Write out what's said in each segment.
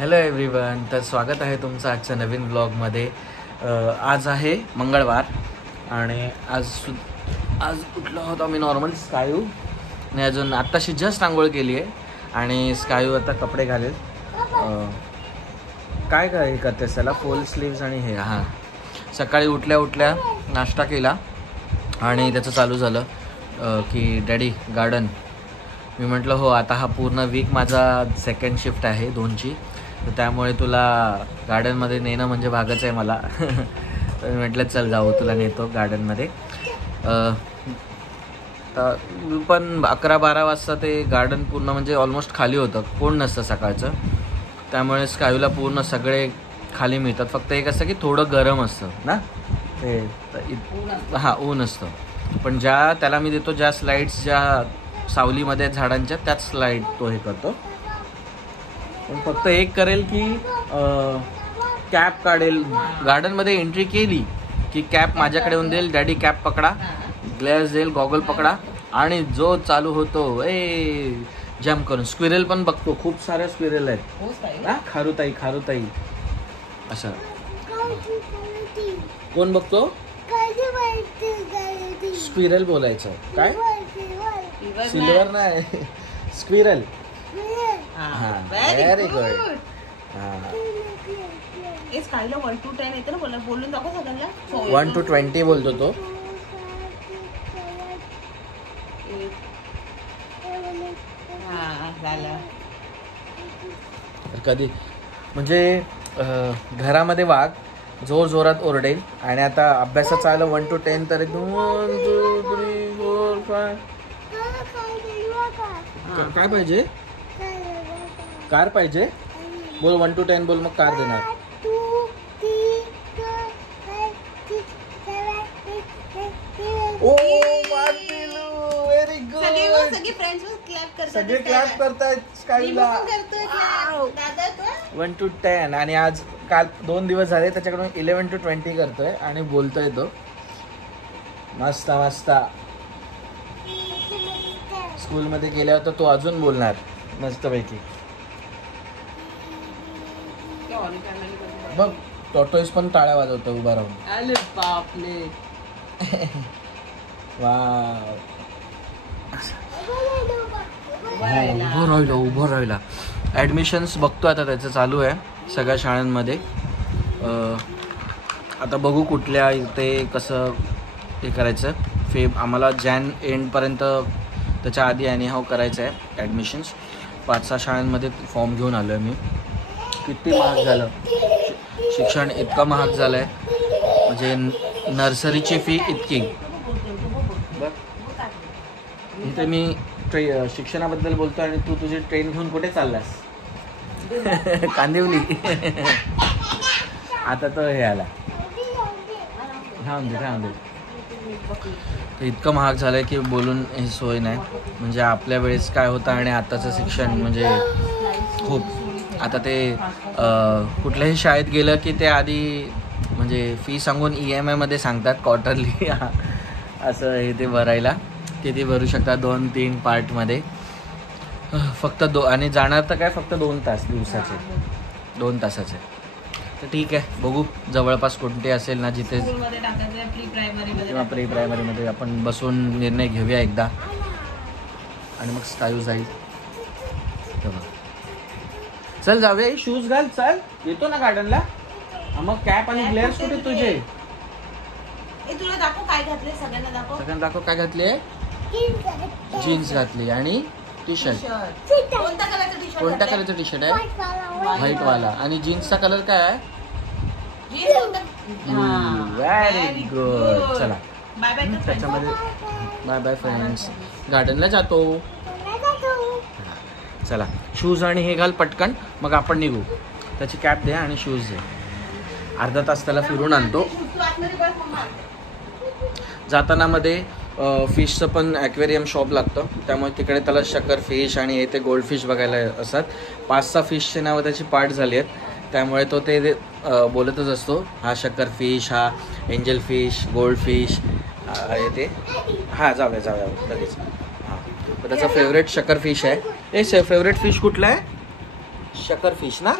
Hello everyone, तर स्वागत आहे तुमचं आजच्या नवीन ब्लॉगमध्ये. आज आहे मंगळवार आणि आज उठलो होतो मी नॉर्मल स्कायू आणि अजून आत्ताशी जस्ट आंघोळ केली आहे आणि स्कायू आता कपडे घालेल. काय हे करतेस त्याला, फुल स्लीव्स आणि हे. हां, सकाळी उठल्या नाश्ता केला आणि त्याचं चालू झालं की डॅडी गार्डन. मी म्हटलं हो, आता हा पूर्ण वीक माझा सेकंड शिफ्ट आहे 2ची, तर त्यामुळे तुला गार्डनमध्ये नेणं म्हणजे भागच आहे मला. तर मी म्हटलं चल जाऊ, तुला नेतो गार्डनमध्ये. तर पण 11-12 वाजता ते गार्डन पूर्ण म्हणजे ऑलमोस्ट खाली होतं, कोण नसतं सकाळचं. त्यामुळे स्कायूला पूर्ण सगळे खाली मिळतात. फक्त एक असतं की थोडं गरम असतं ना ते, हां ऊन असतं. पण त्याला मी देतो ज्या स्लाईड्स ज्या सावलीमध्ये झाडांच्या, त्याच स्लाईड तो हे करतो. पण फक्त एक करेल की कॅप काढेल. गार्डनमध्ये एंट्री केली की कॅप माझ्याकडे येऊन देईल, डॅडी कॅप पकडा, ग्लास देईल, गॉगल पकडा आणि जो चालू होतो जम्प करून. स्क्विरल पण बघतो, खूप साऱ्या स्क्विरल आहेत. हा, खारुताई असं. कोण बघतो? स्क्विरल बोलायचं. काय? सिल्वर नाही, स्क्विरल. हां, व्हेरी गुड. स्कायला 1 to 10 येते ना, बोलून दाखव सगळ्यांना. 1 to 20 बोलतो तो. कधी म्हणजे घरामध्ये वाघ जोर जोरात ओरडेल आणि आता अभ्यासात चाललं 1 to 10 तर 1 2 3 4 5. काय पाहिजे? कार पाहिजे. बोल 1 to 10 बोल, मग कार देणार. ओ व्हेरी गुड. सगळे क्लॅप करतायत स्कायला. 1 to 10. आणि आज काल 2 दिवस झाले त्याच्याकडून 11 to 20 करतोय आणि बोलतोय तो. मस्त मस्त. स्कूलमध्ये गेल्यावर तर तो अजून बोलणार मस्तपैकी. बघ टॉटॉईस पण टाळ्या वाजवतो उभा राहून. अरे बापले. वाव, उभं राहिला. ॲडमिशन्स बघतो आता, त्याचं चालू आहे सगळ्या शाळांमध्ये. आता बघू कुठल्या इथे कसं हे करायचं. आम्हाला जॅन एंडपर्यंत त्याच्या आधी ॲनिहाव करायचं आहे ॲडमिशन्स. 5-6 शाळांमध्ये फॉर्म घेऊन आलो आहे मी. किती महाग झालं शिक्षण, इतकं महाग झालं आहे म्हणजे नर्सरीची फी इतकी. इथे मी शिक्षणाबद्दल बोलतो आणि तू तुझी ट्रेन घेऊन कुठे चाललास? कांदिवली. आता तो हे आला. थांब दे. इतकं महाग झालं आहे की बोलून हे सोय नाही. म्हणजे आपल्या वेळेस काय होतं आणि आताचं शिक्षण म्हणजे खूप. आता ते कुठल्याही शाळेत गेलं की ते आधी म्हणजे फी सांगून EMIमध्ये सांगतात क्वार्टरली असं हे ते भरायला. किती भरू शकता 2-3 पार्टमध्ये. फक्त आणि जाणार तर काय फक्त 2 तास दिवसाचे, 2 तासाचे. तर ठीक आहे, बघू जवळपास कोणते असेल ना जिथे, किंवा प्री प्रायमरीमध्ये आपण बसून निर्णय घेऊया एकदा आणि मग स्कायू जाईल. चल जाऊया. शूज घाल, चल येतो ना गार्डनला. मग कॅप आणि ग्लेअर्स कुठे तुझे? तुला दाखव काय घातले, सगळ्यांना दाखव काय घातली. जीन्स घातली आणि टी शर्ट. कोणत्या कलरचं टी शर्ट आहे? व्हाईट वाला. आणि जीन्सचा कलर काय आहे? Very good. चला त्याच्यामध्ये बाय बाय फ्रेंड्स. गार्डनला जातो. चला शूज आणि हे घाल पटकन, मग आपण निघू. त्याची कॅप दे आणि शूज दे. अर्धा तास त्याला फिरून आणतो. जाताना मध्ये फिशचं पण ॲक्वेरियम शॉप लागतं, त्यामुळे तिकडे त्याला शकर फिश आणि हे ते गोल्ड फिश बघायला असतात. 5-6 फिशचे नावं त्याची पाठ झाली आहेत, त्यामुळे तो ते बोलतच असतो. हा शकर फिश, हा एंजल फिश, गोल्ड फिश हे ते. हां जाऊया लगेच. हां, तर त्याचा फेवरेट शकर फिश आहे. फेवरेट फिश कुठला आहे? शकर फिश ना?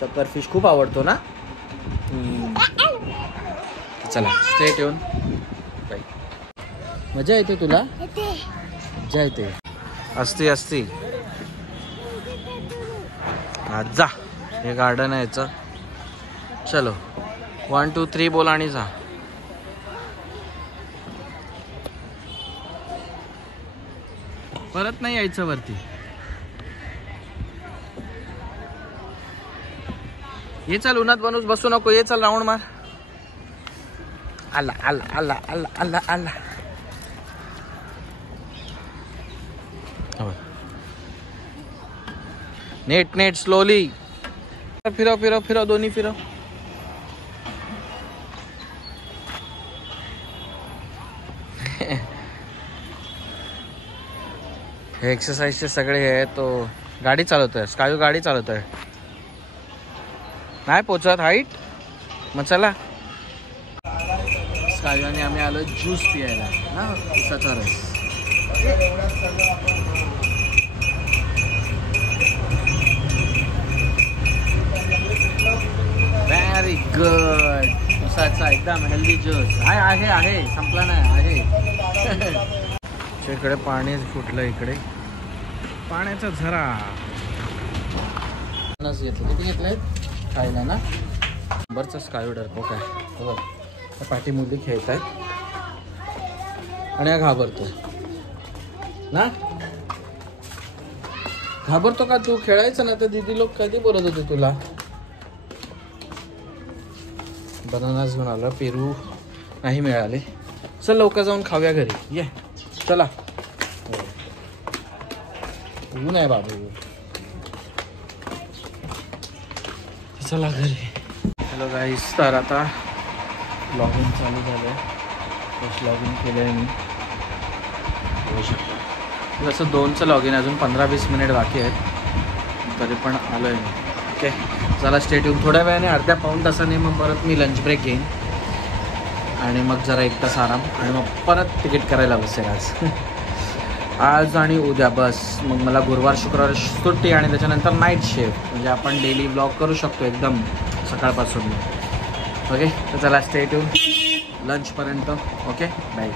शकर फिश खूप आवडतो ना? चला स्ट्रेट येऊन मजा येते तुला? मजा येते. असती जा. हे गार्डन आहे याचं. चलो 1 2 3 बोल आणि जा. परत नाही यायचं वरती. ये चल, उन्हात बनूस बसू नको. ये चल राऊंड मार. आला आला आला आला आला आला. Net slowly. फिरव दोन्ही फिरव. हे एक्सरसाइजचे सगळे हे तो गाडी चालवतोय. स्कायू गाडी चालवतोय. नाही पोचत हाईट. मग चला. स्कायू आणि आम्ही आलो ज्यूस पियायला ना, उसाचा रस. Very good. उसाचा एकदम हेल्दी ज्यूस आहे. संपला नाही आहे. इकडे पाणी फुटलं. इकडे पाण्याचा झरा घेतलं. किती घेतलंय खायला ना? बरंच स्कायू डरपोक आहे. बघ पाठी मुली खेळत आहेत आणि हा घाबरतो ना. घाबरतो का तू? खेळायचं ना तर दीदी लोक कधी बोलत होते तुला. बनानास घेऊन आला. पेरू नाही मिळाले. चल लवकर जाऊन खाऊया घरी. ये चला. ऊन आहे बाबू. चला घरी. हॅलो गाईस. तर आता लॉग इन चालू झालं आहे. फर्स्ट लॉग इन केलं आहे मी. होऊ शकतो जसं 2चं लॉग इन. अजून 15-20 मिनिट बाकी आहेत. तरी पण आलो आहे मी. ओके चला स्टेट येऊन. थोड्या वेळाने अर्ध्या पाऊण तासाने मग परत मी लंच ब्रेक घेईन आणि मग जरा 1 तास आराम आणि मग परत तिकीट करायला बसेल आज आणि उद्या. बस मग मला गुरुवार शुक्रवार सुट्टी आणि त्याच्यानंतर नाईट शिफ्ट. म्हणजे आपण डेली ब्लॉग करू शकतो एकदम सकाळपासून. ओके तर चला स्टेट येऊन लंचपर्यंत. Okay bye.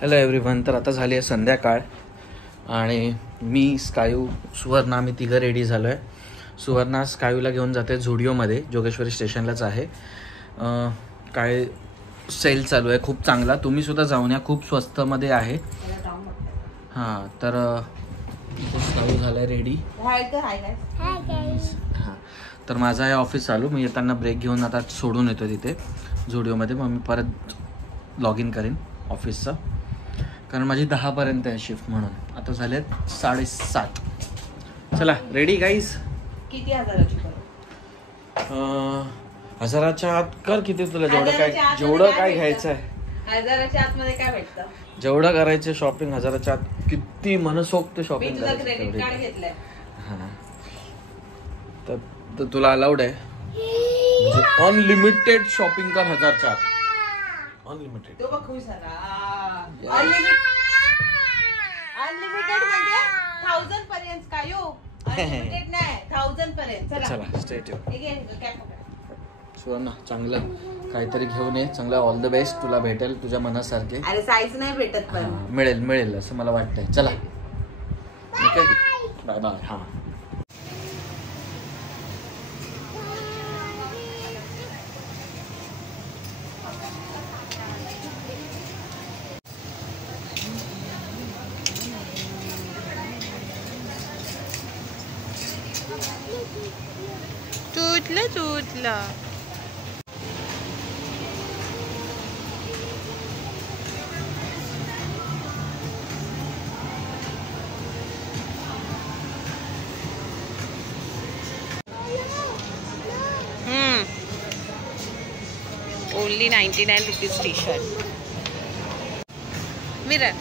Hello everyone. तर आता झाली आहे संध्याकाळ आणि मी स्कायू सुवर्णा आम्ही तिघं रेडी झालो आहे. सुवर्णा स्कायूला घेऊन जाते झुडिओमध्ये. जोगेश्वरी स्टेशनलाच आहे. काय सेल चालू आहे खूप चांगला. तुम्ही सुद्धा जाऊन या. खूप स्वस्तमध्ये आहे. हां तर स्कायू झाला आहे रेडी. हां तर माझं आहे ऑफिस चालू. मी येताना ब्रेक घेऊन आता सोडून येतो तिथे झुडिओमध्ये. मग मी परत लॉग इन करेन ऑफिसचं. कारण माझी 10पर्यंत आहे शिफ्ट म्हणून. आता झाले 7:30. चला रेडी गाईज. किती हजाराची करू? 1000च्या आत कर. किती तुला जेवढं काय घ्यायचं आहे. 1000च्या आतमध्ये काय भेटतं? जेवढं करायचं शॉपिंग 1000च्या आत. किती मनसोक्त शॉपिंग करायचं. क्रेडिट कार्ड घेतलंय. हां तर तुला अलाउड आहे. म्हणजे अनलिमिटेड शॉपिंग कर 1000च्या आत. अनलिमिटेड. तो बघ खुश झाला. अनलिमिटेड म्हणजे 1000 पर्यंत. काय हो अनलिमिटेड नाही 1000 पर्यंत. चला स्ट्रेट येऊ. हे घे सुवर्णा चांगलं काहीतरी घेऊन ये. चांगलं ऑल द बेस्ट. तुला भेटेल तुझ्या मनासारखे. अरे साईज नाही भेटत पण मिळेल असं मला वाटतंय. चला ओके बाय बाय. हां तुटलं. Only 99 rupees t-shirt. Mirror.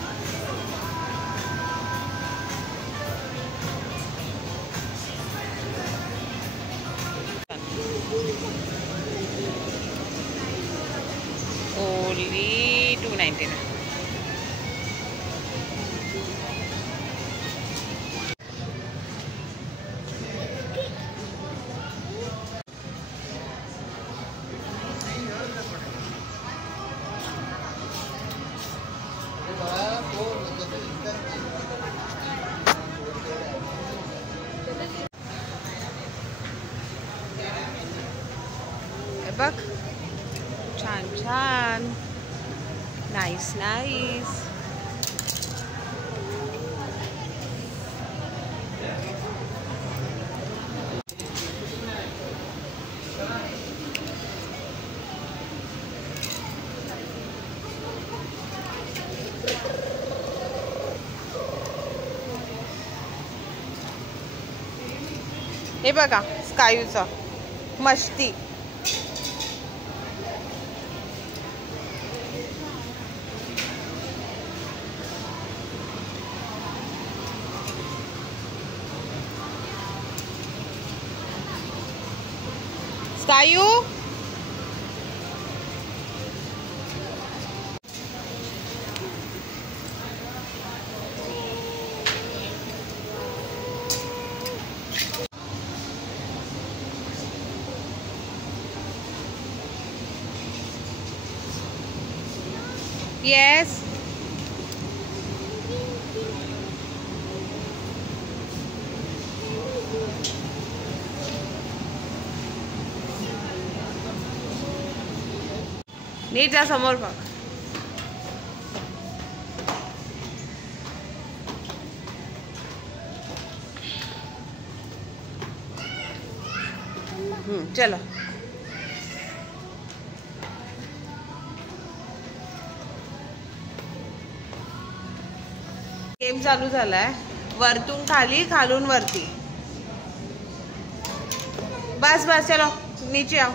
Only 299. बघ छान छान. Nice nice. हे बघा स्कायूचं मस्ती. स्कायू येस. नीट जा समोर बघ. चलो गेम चालू झालाय. वरतून खाली खालून वरती. बस बस चलो नीचे आओ.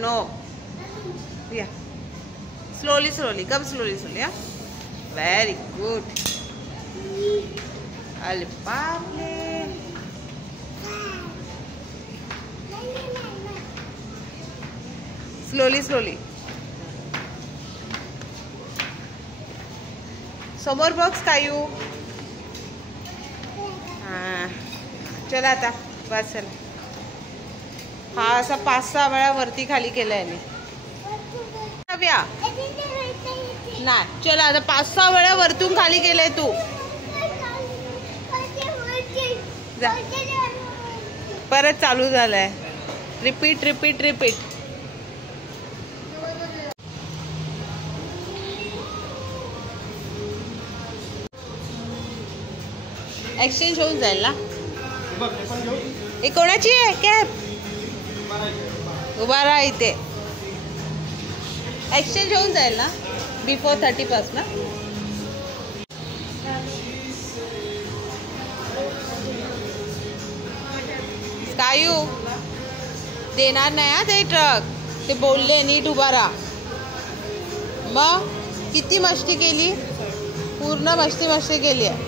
नो या slowly slowly. Come slowly slowly. या वेरी गुड. अरे बाप रे. Slowly slowly. समोर बॉक्स कायू. हां चला आता बस चला. हा असा 5-6 वेळा वरती खाली केलाय मी. नाही चला आता 5-6 वेळा वरतून खाली केलंय तू. जा. परत चालू झालंय. Repeat repeat repeat. एक्सचेंज होऊन जाईल ना. हे कोणाची आहे कॅब. उभा राहा इथे. एक्सचेंज होऊन जाईल ना बिफोर 31 ना. स्कायू देणार नाही हा ते ट्रक. ते बोलले नीट उभा राहा. मग किती मस्ती केली. पूर्ण मस्ती केली आहे.